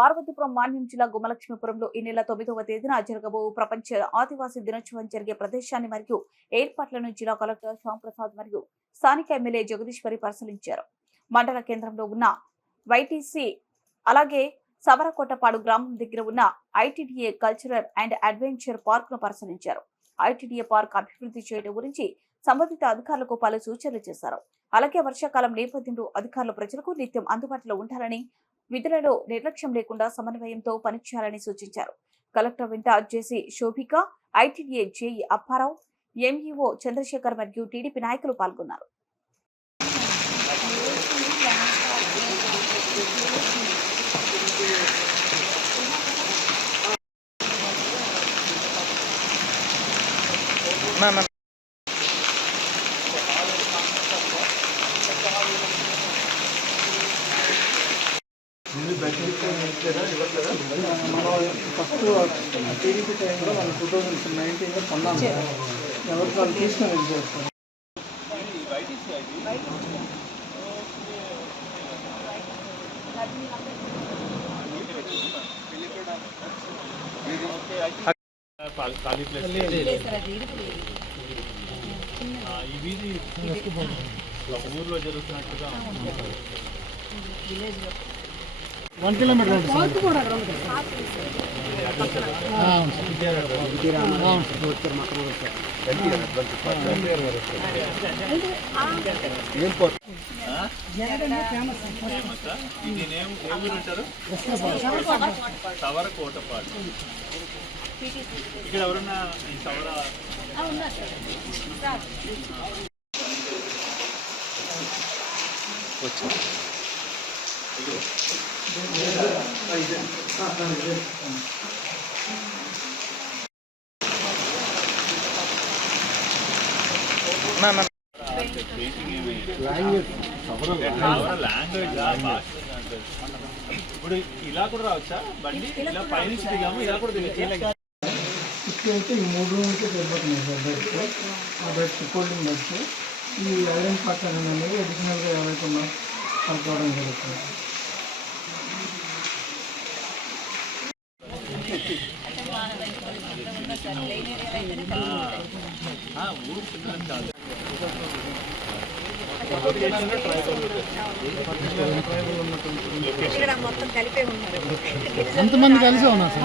పార్వతీపురం మాన్యం జిల్లా గుమలక్ష్మీపురంలో ఈ నెల తొమ్మిదవ తేదీన జరగబో ప్రపంచ ఆదివాసీ దినోత్సవం జరిగే ప్రదేశాన్ని మరియు ఏర్పాట్లను జిల్లా కలెక్టర్ శ్యాంప్రసాద్ మరియు స్థానిక ఎమ్మెల్యే జగదీశ్వరి పరిశీలించారు. మండల కేంద్రంలో ఉన్న వైటీసీ అలాగే సవరకోటపాడు గ్రామం దగ్గర ఉన్న ఐటీడీఏ కల్చరల్ అండ్ అడ్వెంచర్ పార్క్ను పరిశీలించారు. ఐటీడీఏ పార్క్ అభివృద్ధి చేయడం గురించి సంబంధిత అధికారులకు పలు సూచనలు చేశారు. అలాగే వర్షాకాలం నేపథ్యంలో అధికారులు ప్రజలకు నిత్యం అందుబాటులో ఉండాలని విధులలో నిర్లక్ష్యం లేకుండా సమన్వయంతో పనిచేయాలని సూచించారు. కలెక్టర్ వెంట JC Shobhika ITDA JE Apparao MEO Chandrashekar మరియు టీడీపీ నాయకులు పాల్గొన్నారు. మనం ఫస్ట్ టీడీపీ టైంలో మనం టూ థౌజండ్ నైన్టీన్లో కొన్నాం కదా ఎవరికి వాళ్ళు తీసుకొని వీధి ఊర్లో జరుగుతున్నట్టుగా వన్ కిలోమీటర్ ఉంటుంది సార్. ఆ, అవును సార్. అవును సవర కోటపాడు ఇక్కడ ఎవరన్నా ఈ సవర భాష ఇప్పుడు ఇలా కూడా రావచ్చా బండి ఇలా పైనుంచి దిగాము ఇలా కూడా దిగచ్చు ఇప్పుడైతే ఈ మూడు రూమ్లకే సరిపోతున్నాయి సార్ బెడ్స్ ఆ బెడ్స్ కూలింగ్ బెడ్స్ ఈ ఐరన్ పక్కన అనేది అడిషనల్గా ఎవరైతే ఉన్నా జరుగుతుంది ఎంతమంది కలిసి ఉన్నారు సార్.